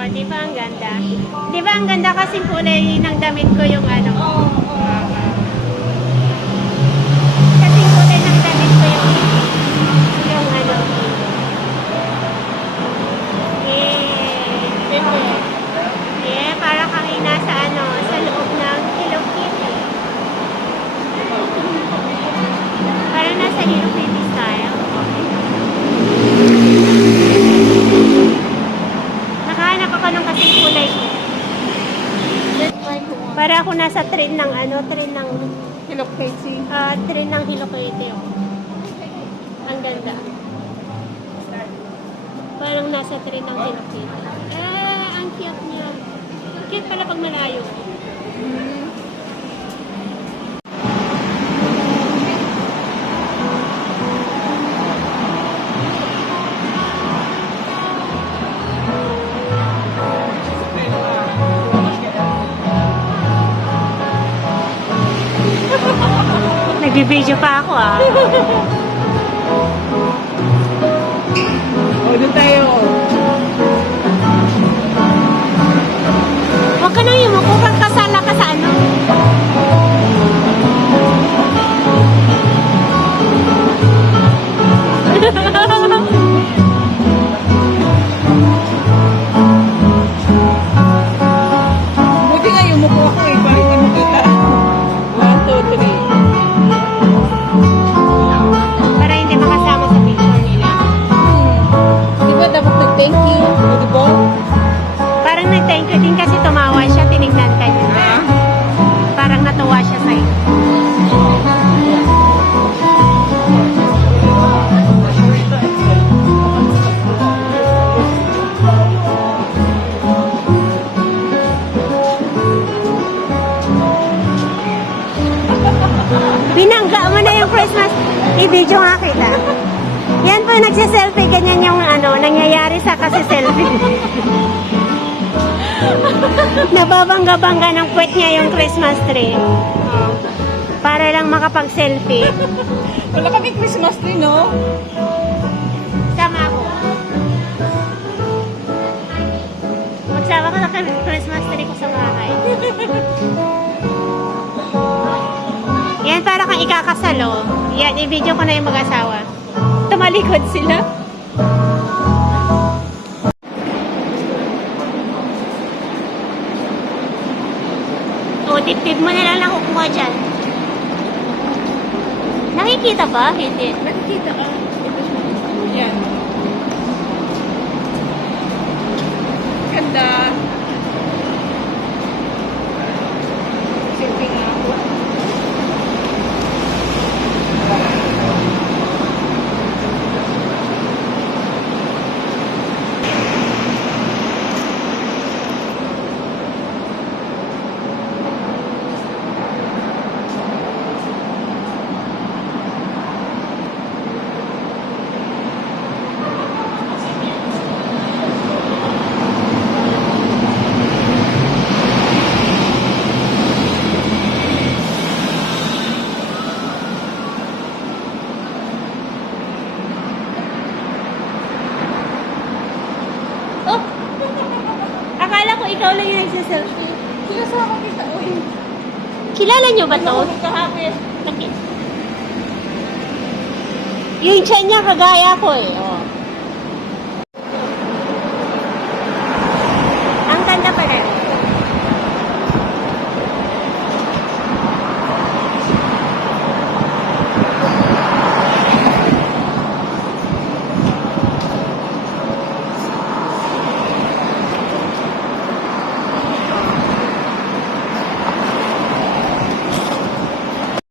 O, di ba ang ganda? Di ba ang ganda kasing kulay ng damit ko yung ano? Kasing kulay ng damit ko yung ano. Para kami nasa ano, sa loob ng Hello Kitty. Para nasa Hello Kitty style. Nakahanap ako ng kasing kulay ko. Para ako nasa train ng ano, train ng Hello Kitty. train ng Hello Kitty. Oh. Ang ganda. Parang nasa train ng Hello Kitty. Ang cute niya. Ang cute pala pag malayo. Nagbibideo pa ako ah. O, doon tayo. Huwag ka nang yumuko, kang kasala ka sa ano. Buti nga yung mukha ko eh. Para hindi makita. 1, 2, 3. Para hindi makasama sa picture nila. Di ba dapat nag-thank you? Di ba? Parang nag-thank you din kasi tumawa siya, tinignan ka niya. Parang natuwa siya sa'yo. Binangga mo na yung Christmas. I-video nga kita. Yan po, nagsiselfie. Ganyan yung ano, nangyayari sa kasi selfie. Nababangga-bangga ng puwet niya yung Christmas tree. Oh. Para lang makapag-selfie. Wala kami Christmas tree, no? Sama ako. Magsama ka na Christmas tree ko sa bahay. Yan, para kang ikakasalo. Yan, i-video ko na yung mag-asawa. Tumalikod sila. O, tip-tip mo na lang nakukuha dyan. Nakikita ba? Hindi. Nakikita ka. Yan. Ganda. Silvi nga ako. Oh! Akala ko ikaw lang yung nagsiselfie. Sinasama kita. Uy. Kilala niyo ba to? Kahapit. Okay. Yung tiyan niya kagaya ko eh. Oh.